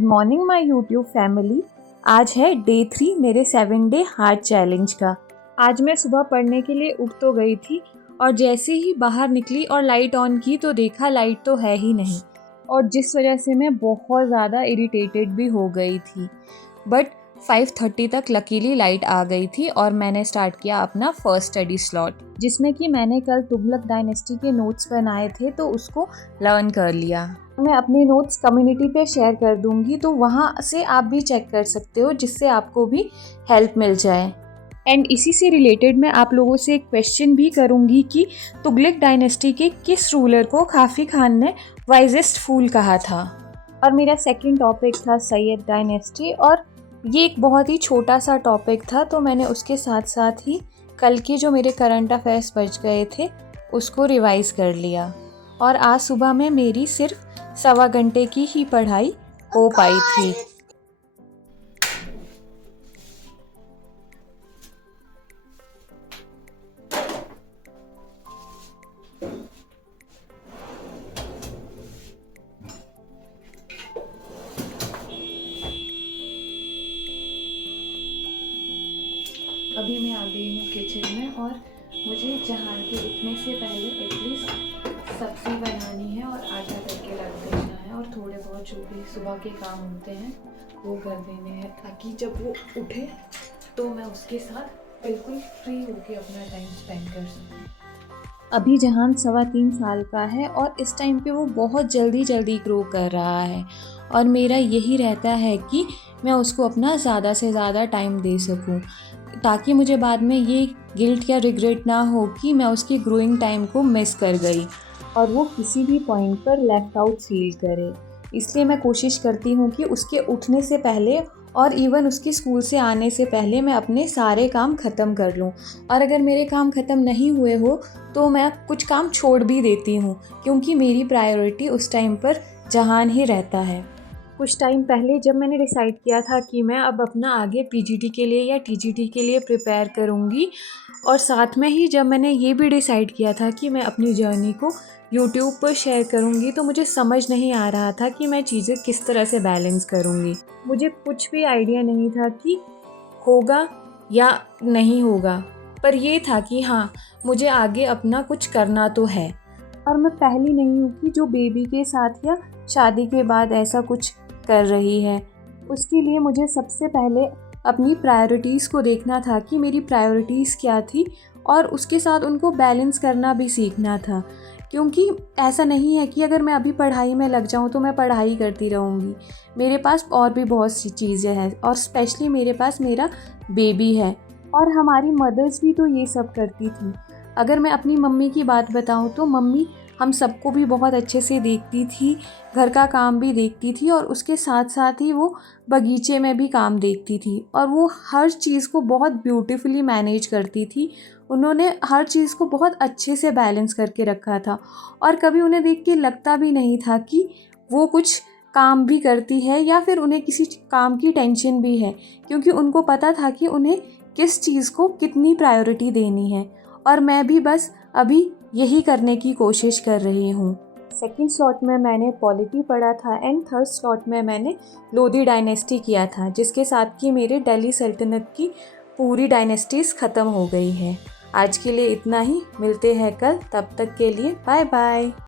Good morning my YouTube family. आज है day 3 मेरे 7 डे हार्ट चैलेंज का। आज मैं सुबह पढ़ने के लिए उठ तो गई थी और जैसे ही बाहर निकली और लाइट ऑन की तो देखा लाइट तो है ही नहीं, और जिस वजह से मैं बहुत ज़्यादा इरिटेटेड भी हो गई थी। बट 5:30 तक लकीली लाइट आ गई थी और मैंने स्टार्ट किया अपना फर्स्ट स्टडी स्लॉट, जिसमें कि मैंने कल तुगलक डायनेस्टी के नोट्स बनाए थे तो उसको लर्न कर लिया। मैं अपने नोट्स कम्युनिटी पे शेयर कर दूंगी, तो वहाँ से आप भी चेक कर सकते हो, जिससे आपको भी हेल्प मिल जाए। एंड इसी से रिलेटेड मैं आप लोगों से एक क्वेश्चन भी करूंगी कि तुगलक डायनेस्टी के किस रूलर को काफ़ी खान ने वाइजेस्ट फूल कहा था। और मेरा सेकंड टॉपिक था सैयद डायनेस्टी, और ये एक बहुत ही छोटा सा टॉपिक था, तो मैंने उसके साथ साथ ही कल के जो मेरे करंट अफेयर्स बच गए थे उसको रिवाइज़ कर लिया। और आज सुबह में मेरी सिर्फ 1.25 घंटे की ही पढ़ाई हो पाई थी। अभी मैं आ गई हूँ किचन में और मुझे जहान के उठने से पहले एटलीस्ट सब्ज़ी बनानी है और आटा करके रख देना है, और थोड़े बहुत जो भी सुबह के काम होते हैं वो कर देने हैं, ताकि जब वो उठे तो मैं उसके साथ बिल्कुल फ्री होके अपना टाइम स्पेंड कर सकूँ। अभी जहान 3.25 साल का है और इस टाइम पे वो बहुत जल्दी ग्रो कर रहा है, और मेरा यही रहता है कि मैं उसको अपना ज़्यादा से ज़्यादा टाइम दे सकूँ, ताकि मुझे बाद में ये गिल्ट या रिग्रेट ना हो कि मैं उसकी ग्रोइंग टाइम को मिस कर गई और वो किसी भी पॉइंट पर लेफ्ट आउट फील करे। इसलिए मैं कोशिश करती हूँ कि उसके उठने से पहले और इवन उसके स्कूल से आने से पहले मैं अपने सारे काम ख़त्म कर लूँ। और अगर मेरे काम ख़त्म नहीं हुए हो तो मैं कुछ काम छोड़ भी देती हूँ, क्योंकि मेरी प्रायोरिटी उस टाइम पर जहान ही रहता है। कुछ टाइम पहले जब मैंने डिसाइड किया था कि मैं अब अपना आगे पीजीटी के लिए या टीजीटी के लिए प्रिपेयर करूँगी, और साथ में ही जब मैंने ये भी डिसाइड किया था कि मैं अपनी जर्नी को यूट्यूब पर शेयर करूँगी, तो मुझे समझ नहीं आ रहा था कि मैं चीज़ें किस तरह से बैलेंस करूँगी। मुझे कुछ भी आइडिया नहीं था कि होगा या नहीं होगा, पर ये था कि हाँ, मुझे आगे अपना कुछ करना तो है। और मैं पहली नहीं हूँ कि जो बेबी के साथ या शादी के बाद ऐसा कुछ कर रही है। उसके लिए मुझे सबसे पहले अपनी प्रायोरिटीज़ को देखना था कि मेरी प्रायोरिटीज़ क्या थी, और उसके साथ उनको बैलेंस करना भी सीखना था। क्योंकि ऐसा नहीं है कि अगर मैं अभी पढ़ाई में लग जाऊँ तो मैं पढ़ाई करती रहूँगी। मेरे पास और भी बहुत सी चीज़ें हैं, और स्पेशली मेरे पास मेरा बेबी है। और हमारी मदर्स भी तो ये सब करती थी। अगर मैं अपनी मम्मी की बात बताऊँ तो मम्मी हम सबको भी बहुत अच्छे से देखती थी, घर का काम भी देखती थी, और उसके साथ साथ ही वो बगीचे में भी काम देखती थी, और वो हर चीज़ को बहुत ब्यूटीफुली मैनेज करती थी। उन्होंने हर चीज़ को बहुत अच्छे से बैलेंस करके रखा था, और कभी उन्हें देख के लगता भी नहीं था कि वो कुछ काम भी करती है या फिर उन्हें किसी काम की टेंशन भी है, क्योंकि उनको पता था कि उन्हें किस चीज़ को कितनी प्रायोरिटी देनी है। और मैं भी बस अभी यही करने की कोशिश कर रही हूँ। सेकंड स्लॉट में मैंने पॉलिटी पढ़ा था, एंड थर्ड स्लॉट में मैंने लोधी डायनेस्टी किया था, जिसके साथ कि मेरे दिल्ली सल्तनत की पूरी डायनेस्टीज़ ख़त्म हो गई है। आज के लिए इतना ही, मिलते हैं कल, तब तक के लिए बाय बाय।